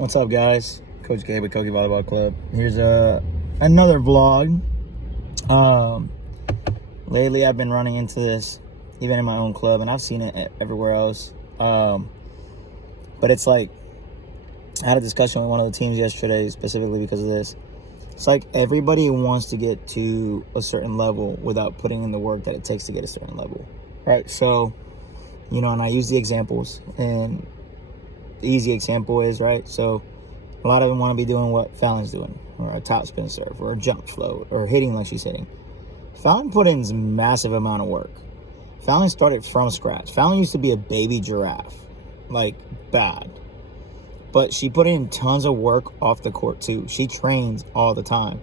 What's up, guys? Coach Gabe with Koki Volleyball Club. Here's another vlog. Lately I've been running into this, even in my own club, and I've seen it everywhere else. But it's like, I had a discussion with one of the teams yesterday, specifically because of this. It's like everybody wants to get to a certain level without putting in the work that it takes to get a certain level, right? So, and I use the examples, and the easy example is, right, so a lot of them want to be doing what Fallon's doing, or a top spin serve, or a jump float, or hitting like she's hitting. Fallon put in a massive amount of work. Fallon started from scratch. Fallon used to be a baby giraffe, like bad. But she put in tons of work off the court too. She trains all the time.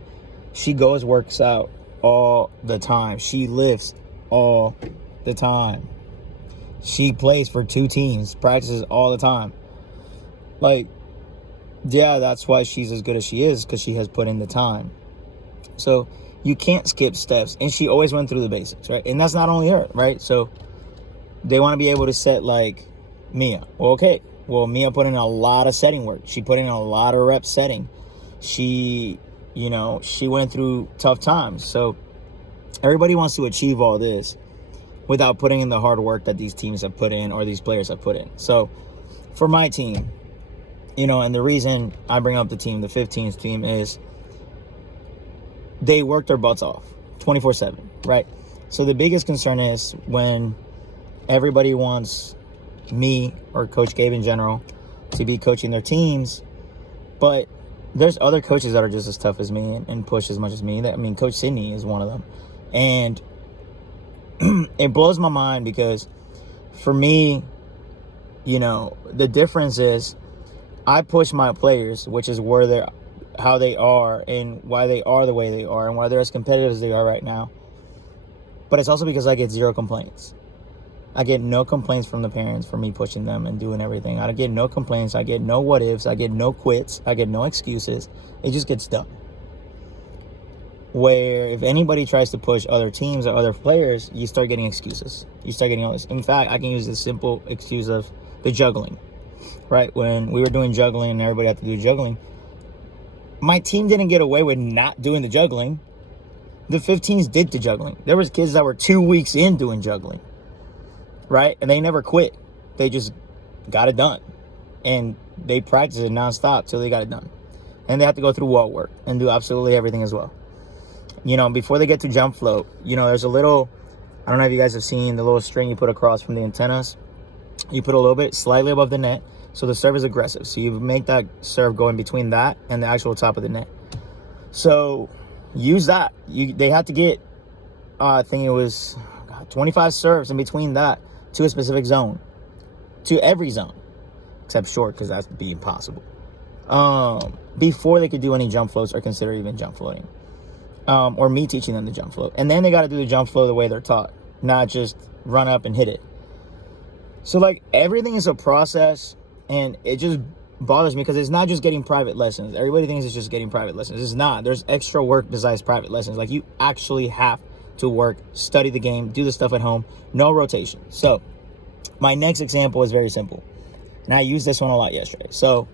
She works out all the time. She lifts all the time. She plays for 2 teams, practices all the time. Like, yeah, that's why she's as good as she is, because she has put in the time. So you can't skip steps. And she always went through the basics, right? And that's not only her, right? So they want to be able to set like Mia. Well, okay. Well, Mia put in a lot of setting work. She put in a lot of reps setting. She went through tough times. So everybody wants to achieve all this without putting in the hard work that these teams have put in, or these players have put in. So for my team, and the reason I bring up the team, the 15th team, is they work their butts off 24/7, right? So the biggest concern is when everybody wants me, or Coach Gabe in general, to be coaching their teams, but there's other coaches that are just as tough as me and push as much as me. Coach Sydney is one of them. And it blows my mind, because for me, the difference is I push my players, which is how they are and why they are the way they are and why they're as competitive as they are right now. But it's also because I get 0 complaints. I get no complaints from the parents for me pushing them and doing everything. I get no complaints. I get no what ifs. I get no quits. I get no excuses. It just gets done. Where if anybody tries to push other teams or other players, you start getting excuses. You start getting all this. In fact, I can use the simple excuse of the juggling. Right? When we were doing juggling and everybody had to do juggling, my team didn't get away with not doing the juggling. The 15s did the juggling. There was kids that were 2 weeks in doing juggling. Right? And they never quit. They just got it done. And they practiced it nonstop till they got it done. And they have to go through wall work and do absolutely everything as well. Before they get to jump float, there's a little, I don't know if you guys have seen the little string you put across from the antennas. You put a little bit slightly above the net, so the serve is aggressive. So you make that serve go in between that and the actual top of the net. So use that. They had to get, I think it was 25 serves in between that to a specific zone, to every zone, except short, because that'd be impossible, before they could do any jump floats or consider even jump floating, or me teaching them the jump float. And then they got to do the jump flow the way they're taught, not just run up and hit it. So, like, everything is a process, and it just bothers me because it's not just getting private lessons. Everybody thinks it's just getting private lessons. It's not. There's extra work besides private lessons. Like, you actually have to work, study the game, do the stuff at home, no rotation. So, my next example is very simple, and I used this one a lot yesterday. So,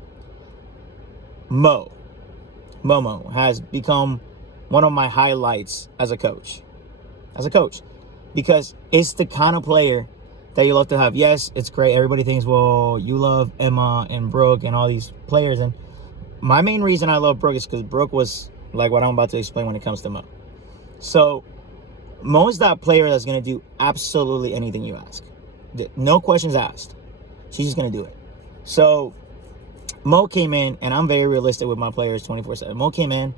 Momo has become one of my highlights as a coach, because it's the kind of player that you love to have. Yes, it's great. Everybody thinks, well, you love Emma and Brooke and all these players. And my main reason I love Brooke is because Brooke was like what I'm about to explain when it comes to Mo. So Mo is that player that's going to do absolutely anything you ask. No questions asked. She's just going to do it. So Mo came in, and I'm very realistic with my players 24/7. Mo came in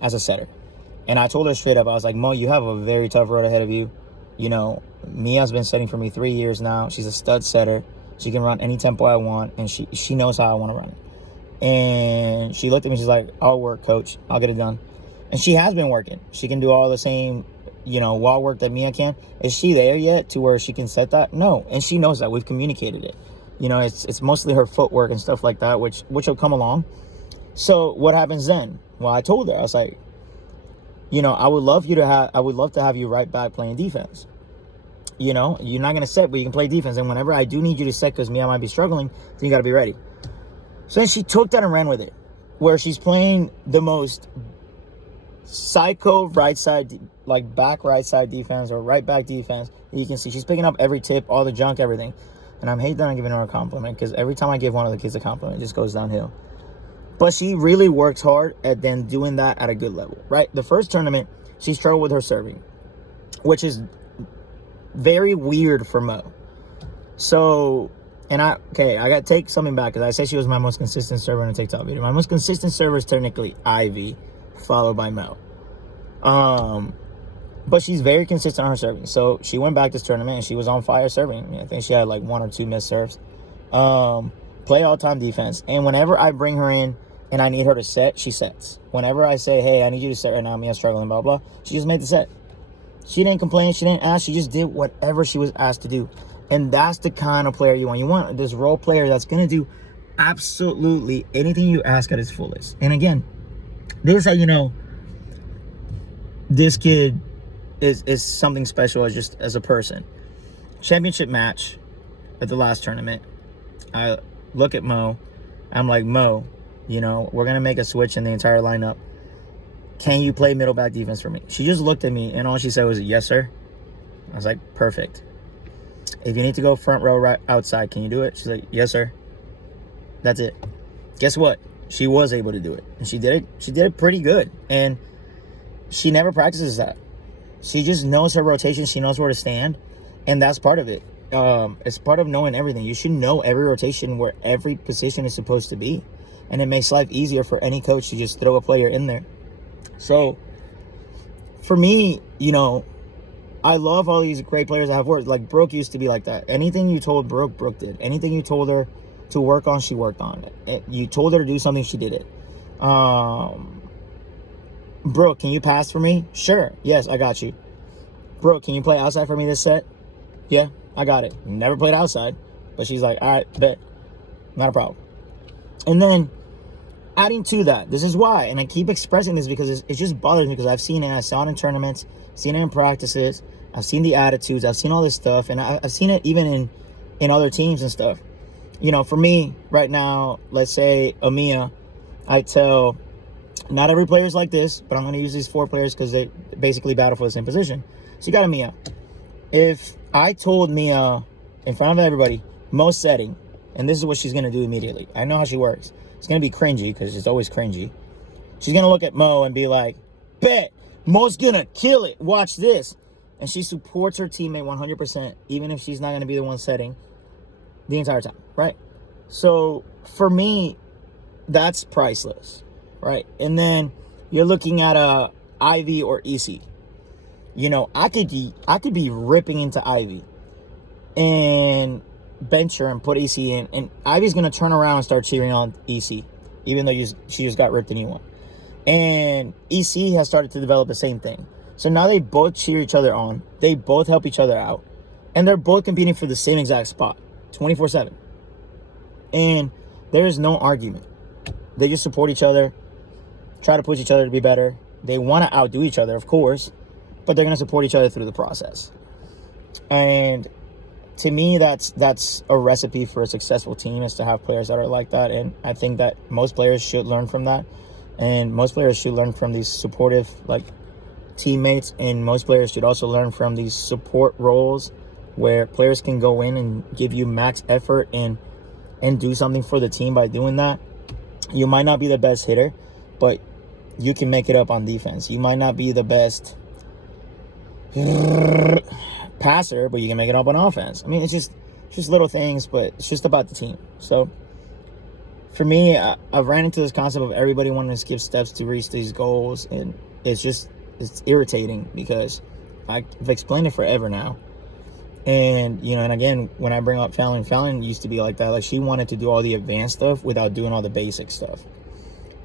as a setter. And I told her straight up, I was like, Mo, you have a very tough road ahead of you. Mia's been setting for me 3 years now. She's a stud setter. She can run any tempo I want, and she knows how I want to run it. And she looked at me, she's like, I'll work, coach. I'll get it done. And she has been working. She can do all the same, wall work that Mia can. Is she there yet to where she can set that? No. And she knows that. We've communicated it. It's mostly her footwork and stuff like that, which will come along. So what happens then? Well, I told her, I was like, I would love to have you right back playing defense. You're not going to set, but you can play defense. And whenever I do need you to set, because Mia might be struggling, then you got to be ready. So then she took that and ran with it, where she's playing the most psycho right side, like back right side defense or right back defense. You can see she's picking up every tip, all the junk, everything. And I hate that I'm giving her a compliment, because every time I give one of the kids a compliment, it just goes downhill. But she really works hard at then doing that at a good level, right? The first tournament, she struggled with her serving, which is very weird for Mo. So, and I got to take something back, because I said she was my most consistent server in a TikTok video. My most consistent server is technically Ivy, followed by Mo. But she's very consistent on her serving. So she went back this tournament and she was on fire serving. I think she had like 1 or 2 missed serves. Play all-time defense. And whenever I bring her in and I need her to set, she sets. Whenever I say, hey, I need you to set right now, I'm struggling, blah, blah, she just made the set. She didn't complain. She didn't ask. She just did whatever she was asked to do. And that's the kind of player you want. You want this role player that's going to do absolutely anything you ask at its fullest. And again, this is how you know this kid is something special as a person. Championship match at the last tournament. I look at Mo. I'm like, Mo, we're going to make a switch in the entire lineup. Can you play middle back defense for me? She just looked at me and all she said was, yes, sir. I was like, perfect. If you need to go front row right outside, can you do it? She's like, yes, sir. That's it. Guess what? She was able to do it. And she did it. She did it pretty good. And she never practices that. She just knows her rotation. She knows where to stand. And that's part of it. It's part of knowing everything. You should know every rotation where every position is supposed to be. And it makes life easier for any coach to just throw a player in there. So, for me, I love all these great players I have worked. Like, Brooke used to be like that. Anything you told Brooke, Brooke did. Anything you told her to work on, she worked on it. You told her to do something, she did it. Brooke, can you pass for me? Sure. Yes, I got you. Brooke, can you play outside for me this set? Yeah, I got it. Never played outside. But she's like, all right, bet. Not a problem. And then, adding to that, this is why, and I keep expressing this because it just bothers me, because I've seen it. I saw it in tournaments, seen it in practices. I've seen the attitudes. I've seen all this stuff. And I've seen it even in other teams and stuff. For me, right now, let's say Amia, I tell... Not every player is like this, but I'm going to use these 4 players because they basically battle for the same position. So you got Mia. If I told Mia in front of everybody, Mo's setting, and this is what she's going to do immediately. I know how she works. It's going to be cringy because it's always cringy. She's going to look at Mo and be like, bet, Mo's going to kill it. Watch this. And she supports her teammate 100%, even if she's not going to be the one setting the entire time, right? So for me, that's priceless. Right, and then you're looking at a Ivy or EC. I could be ripping into Ivy and bench her and put EC in, and Ivy's gonna turn around and start cheering on EC, even though she just got ripped a new one. And EC has started to develop the same thing. So now they both cheer each other on. They both help each other out, and they're both competing for the same exact spot, 24/7. And there is no argument. They just support each other. Try to push each other to be better. They want to outdo each other, of course, but they're going to support each other through the process. And to me, that's a recipe for a successful team, is to have players that are like that. And I think that most players should learn from that. And most players should learn from these supportive, teammates. And most players should also learn from these support roles where players can go in and give you max effort and do something for the team by doing that. You might not be the best hitter, but you can make it up on defense. You might not be the best passer, but you can make it up on offense. I mean, it's just little things, but it's just about the team. So for me, I've ran into this concept of everybody wanting to skip steps to reach these goals, and it's irritating because I've explained it forever now. And, and again, when I bring up Fallon used to be like that. Like, she wanted to do all the advanced stuff without doing all the basic stuff.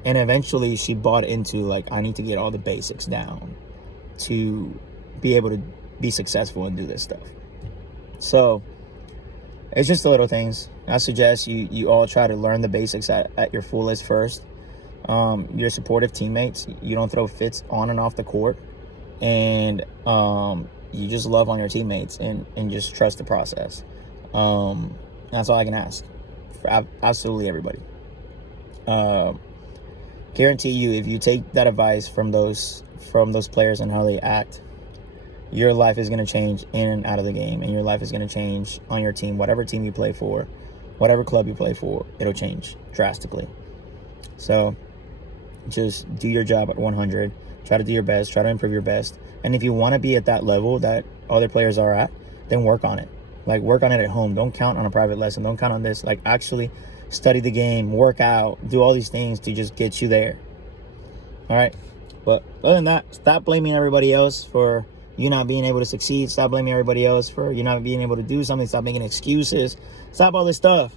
And eventually she bought into, I need to get all the basics down to be able to be successful and do this stuff. So it's just the little things. I suggest you all try to learn the basics at your fullest first. Your supportive teammates. You don't throw fits on and off the court. And you just love on your teammates and just trust the process. That's all I can ask for absolutely everybody. Guarantee you, if you take that advice from those players and how they act, your life is going to change in and out of the game, and your life is going to change on your team. Whatever team you play for, whatever club you play for, it'll change drastically. So just do your job at 100. Try to do your best. Try to improve your best. And if you want to be at that level that other players are at, then work on it. Like, work on it at home. Don't count on a private lesson. Don't count on this. Like, actually study the game, work out, do all these things to just get you there. All right? But other than that, stop blaming everybody else for you not being able to succeed. Stop blaming everybody else for you not being able to do something. Stop making excuses. Stop all this stuff.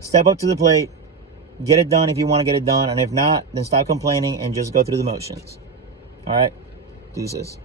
Step up to the plate. Get it done if you want to get it done. And if not, then stop complaining and just go through the motions. All right? Deuces.